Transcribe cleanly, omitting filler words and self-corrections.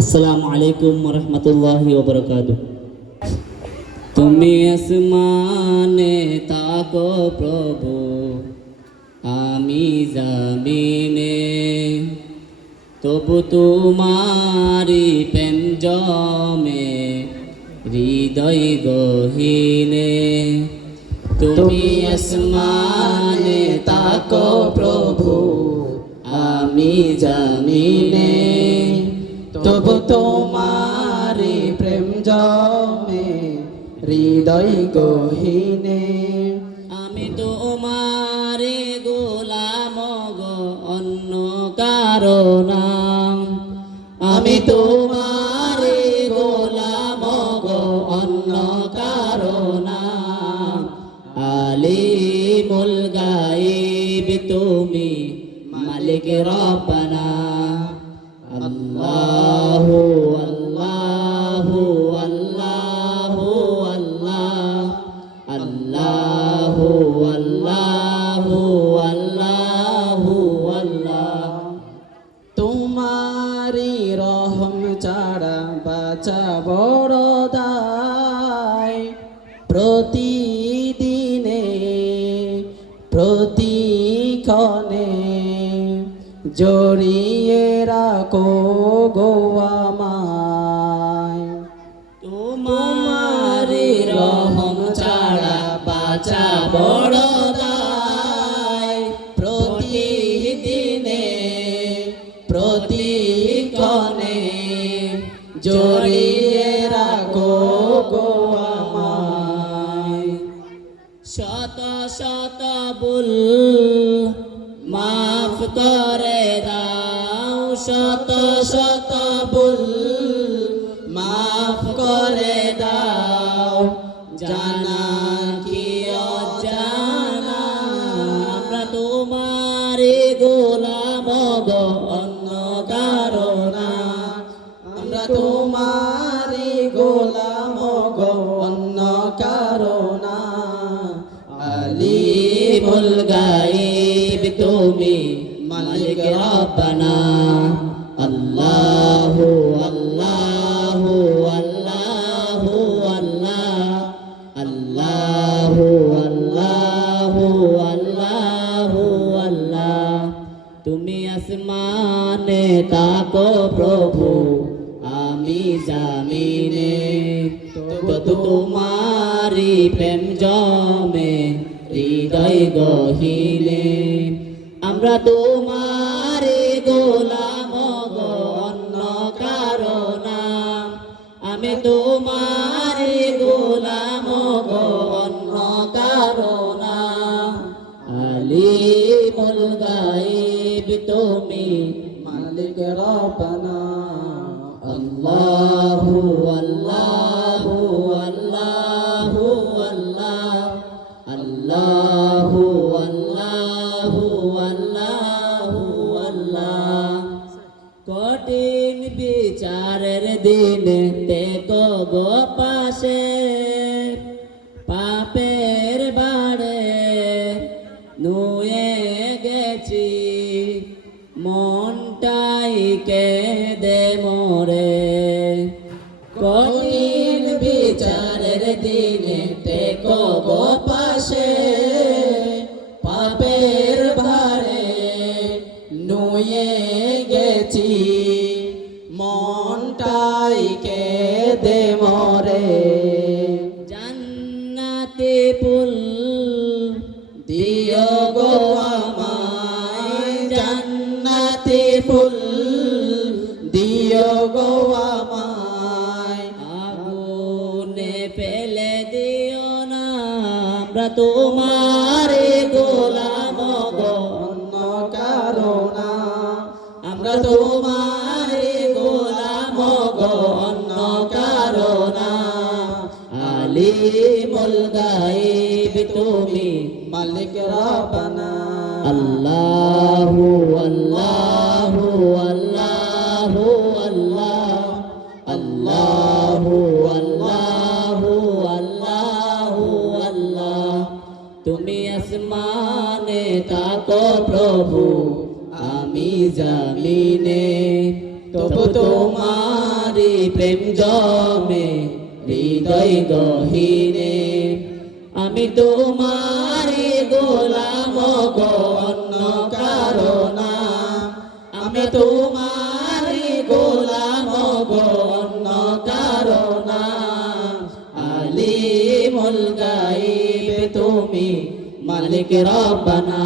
আসসালামু আলাইকুম ওয়া রাহমাতুল্লাহি ওয়া বারাকাতুহু। তুমি আসমানে তাকো প্রভু, আমি জমিনে, তবু তোমারি প্রেম জমে হৃদয় গহীনে। তুমি আসমানে তাকো প্রভু, আমি জমিনে, তবু তোমারি প্রেম জমে হৃদয় গহীনে। আমি তোমারে গোলাম গো অন্য কারো নাম, আমি তোমারে গোলাম গো অন্য কারো নাম। আলিমুল গায়ব তুমি, মালিক রব্বানা। আল্লাহু আল্লাহু আল্লাহু আল্লাহ, আল্লাহু আল্লাহু আল্লাহু আল্লাহ। তোমারি রহম ছাড়া বাঁচা বড় দায়। প্রতিদিনে প্রতিক্ষণে জড়িয়ে রাখো গো আমায়। তোমারি রহম ছাড়া বাঁচা বড় দায়। প্রতিদিনে প্রতিক্ষণে জড়িয়ে রাখো গো আমায়। শত শত ভুল মাফ করে দাও, শত শত ভুল মাফ করে দাও। জানা কি অজানা, আমরা তোমারি গোলাম গো অন্য কারো না। আমরা তোমারি গোলাম গো অন্য কারো না। আলিমুল গায়ব তুমি, মালিক রব্বানা। আল্লাহু আল্লাহু আল্লাহু আল্লাহ, আল্লাহু আল্লাহু আল্লাহু আল্লাহ। তুমি আসমানে তাকো প্রভু, আমি জমিনে, তবু তোমারি প্রেম জমে হৃদয় গহীনে। আমরা তোমারি গোলাম গো অন্য কারো না। আমি তোমারি গোলাম গো অন্য কারো না। আলিমুল গায়ব তুমি, মালিক রব্বানা। আল্লাহু আল্লাহু আল্লাহু আল্লাহ, আল্লাহু আল্লাহু আল্লাহু আল্লাহ। কঠিন বিচারের দিন তেকো গো পাশে, পাপের বাড়ে নুয়ে গেছি, মনটাই কেঁদে মোরে। কঠিন বিচারের দিনে তেকো গো পাশে, পাপের ভারে নুয়ে গেছি, মনটাই কেঁদে মরে। জান্নাতি ফুল দিও গো আমায়, জান্নাতি ফুল দিও গো আমায়। আগুনে ফেলে দিও না, আমরা তোমারে গোলাম গো অন্য কারো না। আমরা তোমারে গোলাম গো অন্য কারো না। আলিমুল গায়ব তুমি, মালিক রব্বানা। আল্লাহু আল্লাহু আল্লাহু আল্লাহ, আল্লাহু আল্লাহু আল্লাহু আল্লাহ। তুমি আসমানে তাকো প্রভু, আমি জমিনে, তবু তোমার তোমারি প্রেম জমে হৃদয় গহীনে আমি তোমারি গোলাম গো অন্য কারো না আমি তোমারি গোলাম গো অন্য কারো না আলিমুল গায়ব তুমি মালিক রব্বানা